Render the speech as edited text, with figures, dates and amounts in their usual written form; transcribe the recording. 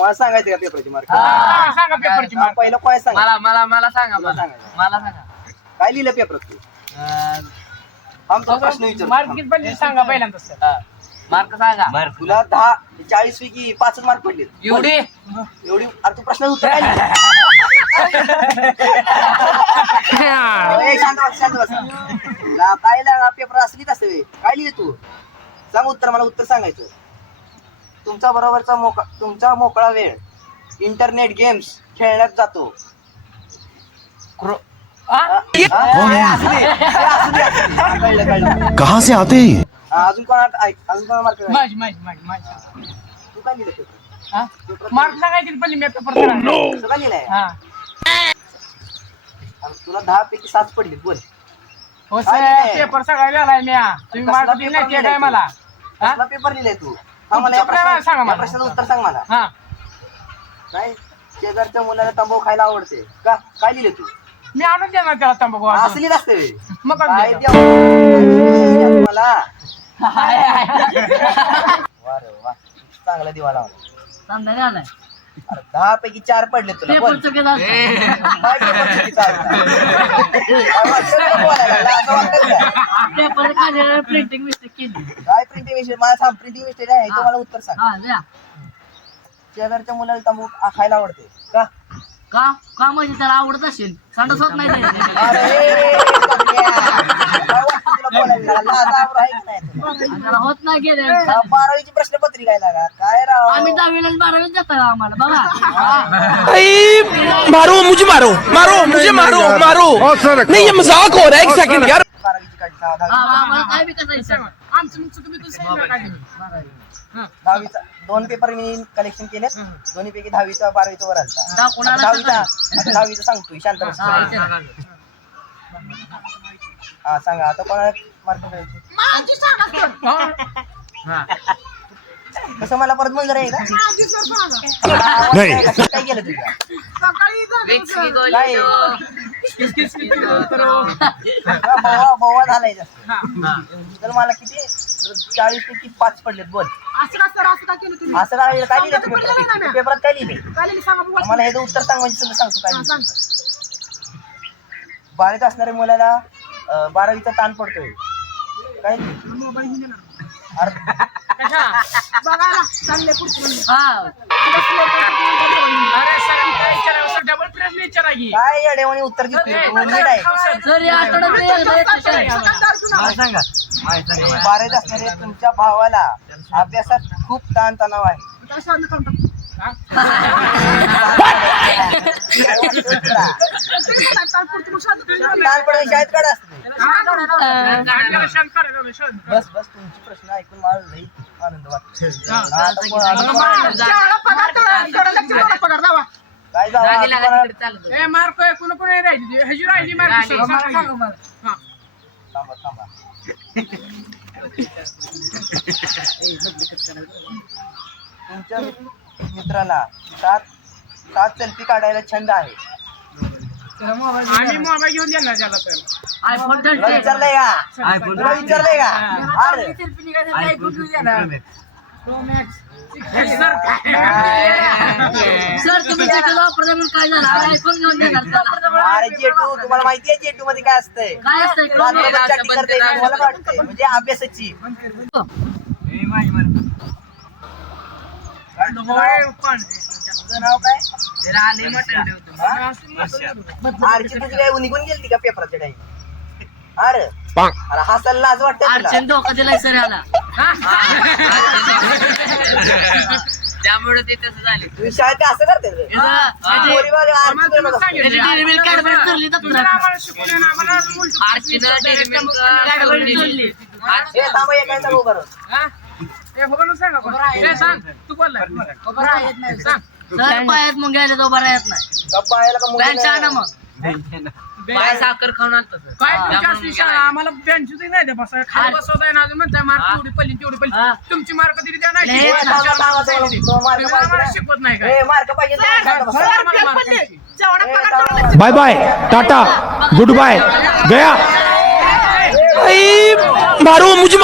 तुम्हाला सांगायचं का पेपरची मार्क? सांगा पेपरची मार्क. पहिलं काय सांगा? मला सांगा मला सांगा काय लिहिलं पेपरात तू? आमचा प्रश्न मार्क विचार. किती पडले सांगा पहिल्यांदा सर. मार्क सांगा तुला 10 40 पैकी 5 मार्क पडले. एवढी एवढी अरे तू प्रश्न उत्तर काय लिहिलं? ए, शांत बस. काय पेपर असलीच असते काय लिहिले तू? सांग उत्तर, मला उत्तर सांगायचं. तुमचा मोकळा वेळ इंटरनेट गेम्स खेळण्यात जातो. कहाँ से आते हैं? अजून कोणा मार्क? माझी तू काय लिहिलं पेपर? मार्क सांगायची पडली मी पेपर सांगा. सगळं लिहिलंय. हा तुला 10 पैकी 7 पडली. बोल हो सर पेपर सगळा लिहिलाय मी. तुम्ही मार्क दिले नाही ते काय मला. कसला पेपर लिहिलाय तू? हा, मला या सांगा मला. प्रश्नाचं उत्तर सांग मला. हा काय शेजारच्या मुलाला तंबाखू खायला आवडते का? काय लिहिले तू? मी आणून देणार त्याला तंबाखू. असली नसते मग काय काय द्या मला. वा रे वा, चांगला दिवा लावला. आलाय 10 पैकी 4 पडले तुला. बोल. काय पेपर चुकीचा आहे? प्रिंटिंग मिस्टेक केली. काय प्रिंटिंग विषय? मला सांग, प्रिंटिंग मिस्टेक आहे तो मला उत्तर सांग. शेजारच्या मुलाला तंबाखू खायला आवडते का? का म्हणजे त्याला आवडत असेल सांडच होत नाही अरे काय वाटतं तुला बोलायला? लाजावर आहे का नाही तुला? त्याला होत नाही गेले. 12वीची प्रश्नपत्रिका आहे लागा. काय राव आम्ही 10वी आणि 12वी जातो आम्हाला बघा. मारो मुझे मारो नहीं ये मजाक हो रहा है एक सेकंड यार. 12वीची काढली. आम्हाला काय बी करायचं. आमचं मग तुम्ही तू सांगा काय ते. 10वीचा 2 पेपर मी कलेक्शन केले. दोन्ही पैकी 10वीचा 12वीचा वर आलता. कोणाला 10वीचा सांगतोय. शांत बस. हा सांगा आता कोणाला मार्क द्यायचे? कसं मला परत म्हणलं रे का? नाही. काय केलं तुझ्या? काय बोवा झालाय जास्त. तर मला किती 40 पैकी 5 पडलेत. बोल असं काय काय लिहिलं तू पेपरात? काय लिहिले मला हे उत्तर सांग म्हणजे तुला सांगतो काय लिहिलं. 12वीत असणाऱ्या मुलाला 12वीचा ताण पडतोय. काय डबल प्रश्न विचारा की. काय अडेवाणी उत्तर देतोय तू? नीट आहे. सर या आठवड्यात सांगा 12वीत असणाऱ्या तुमच्या भावाला अभ्यासात खूप ताणतणाव आहे. लहानपणी शाळेत काढ असते. बस तुमची प्रश्न ऐकून मला लई आनंद वाटतो. काय जाऊ मार्क कोण कोण राहिली ह्याची राहिली मार्क. थांबा तुमच्या मित्राला 7 सेल्फी काढायला छंद आहे. आम्ही मोबाईल घेऊन देणार त्याला. तर आयफोन तुला विचारलंय का? तुला विचारलंय का? अरे सर तुम्ही वापरता म्हणून काय झालं आयफोन घेऊन देणार. अरे जेटू तुम्हाला माहिती आहे जेटू मध्ये काय असतंय? काय असतंय रात्रभर chatting करता येते, तुम्हाला काय वाटतंय? म्हणजे अभ्यासाची तुझं नाव काय? आरची तुझी काय निघून गेली का पेपराच्या टाइम? अरे हसायला लाज वाटते तुला? अर्चन धोका दिलाय सर याला. त्यामुळे ते तसं झाले. तुम्ही शाळेत काय असं करते रे? पोरी बघ, आरची तुला बघ. हे थांबा, हे काय सांगू बरं? सर पायात मग घ्यायला तो बरा येत नाही. गप्पा यायला का मुली छान नाही? मग काय साखर खाऊन आणतो काय तुमच्या असली शाळा आम्हाला त्यांची नाही द्या बसा खाली बसवताय ना अजून म्हणताय मार्क तेवढी पडली तुमची मार्क दिली त्या नाही हे थांबा, थांबा, थांबा. मार्क आम्हाला पाहिजे. शिकवत नाही काय हे मार्क पाहिजे तर शांत बसा. आम्हाला मार्क द्यायची. हे थांबा. Bye bye tata goodbye गया. मारो मुझे